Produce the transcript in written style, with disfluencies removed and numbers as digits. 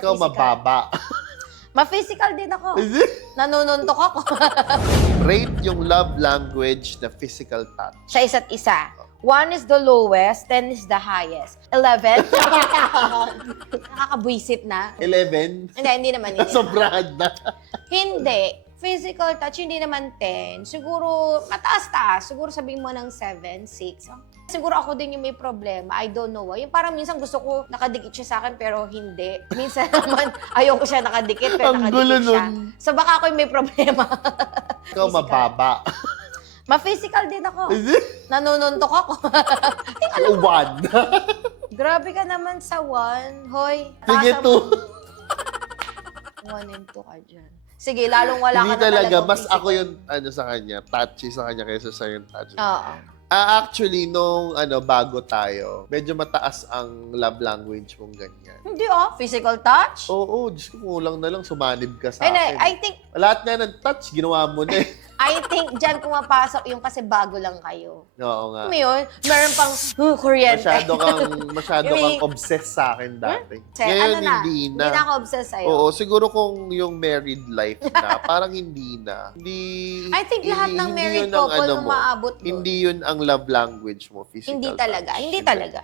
Ikaw mababa. Ma-physical din ako. Hindi. Nanununtok ako. Rate yung love language na physical touch. Sa isa't isa. 1 is the lowest, 10 is the highest. 11? Nakakabwisit na. 11? Hindi naman yun. Sobrahan na. Hindi. Physical touch, hindi naman 10. Siguro, mataas-taas. Siguro sabihin mo ng 7, 6. Siguro ako din yung may problema. I don't know why. Yung parang minsan gusto ko nakadikit siya sa akin, pero hindi. Minsan naman, ayoko siya nakadikit, pero Ang gulo nakadikit siya. nun. So baka ako yung may problema. Ikaw Physical. mababa. Ma-physical din ako. Hindi. Nanununtok ako. 1. Grabe ka naman sa 1. Hoy. Sige, taas 2. ang 1 and 2 ka dyan. Sige, lalong wala Hindi ka na talaga. talagang Mas physical. ako yung sa kanya. Touchy sa kanya kaysa sa yung touchy. Oo. Actually, nung bago tayo, medyo mataas ang love language mong ganyan. Hindi physical touch? Oo, Diyos ko, kulang na lang sumanib ka sa And akin. I think Lahat nga ng touch, ginawa mo na eh. dyan pumapasok yung kasi bago lang kayo. Oo nga. Alam mo yun? Meron pang kuryente. Masyado kang obsessed sa akin dati. Ngayon, hindi na. Hindi na ako obsessed sa'yo. Oo, siguro kung yung married life na, parang hindi na. I think lahat ng hindi married yun ang couple mo. umaabot doon. Hindi yun ang love language mo, physical Hindi touch. talaga. Hindi talaga.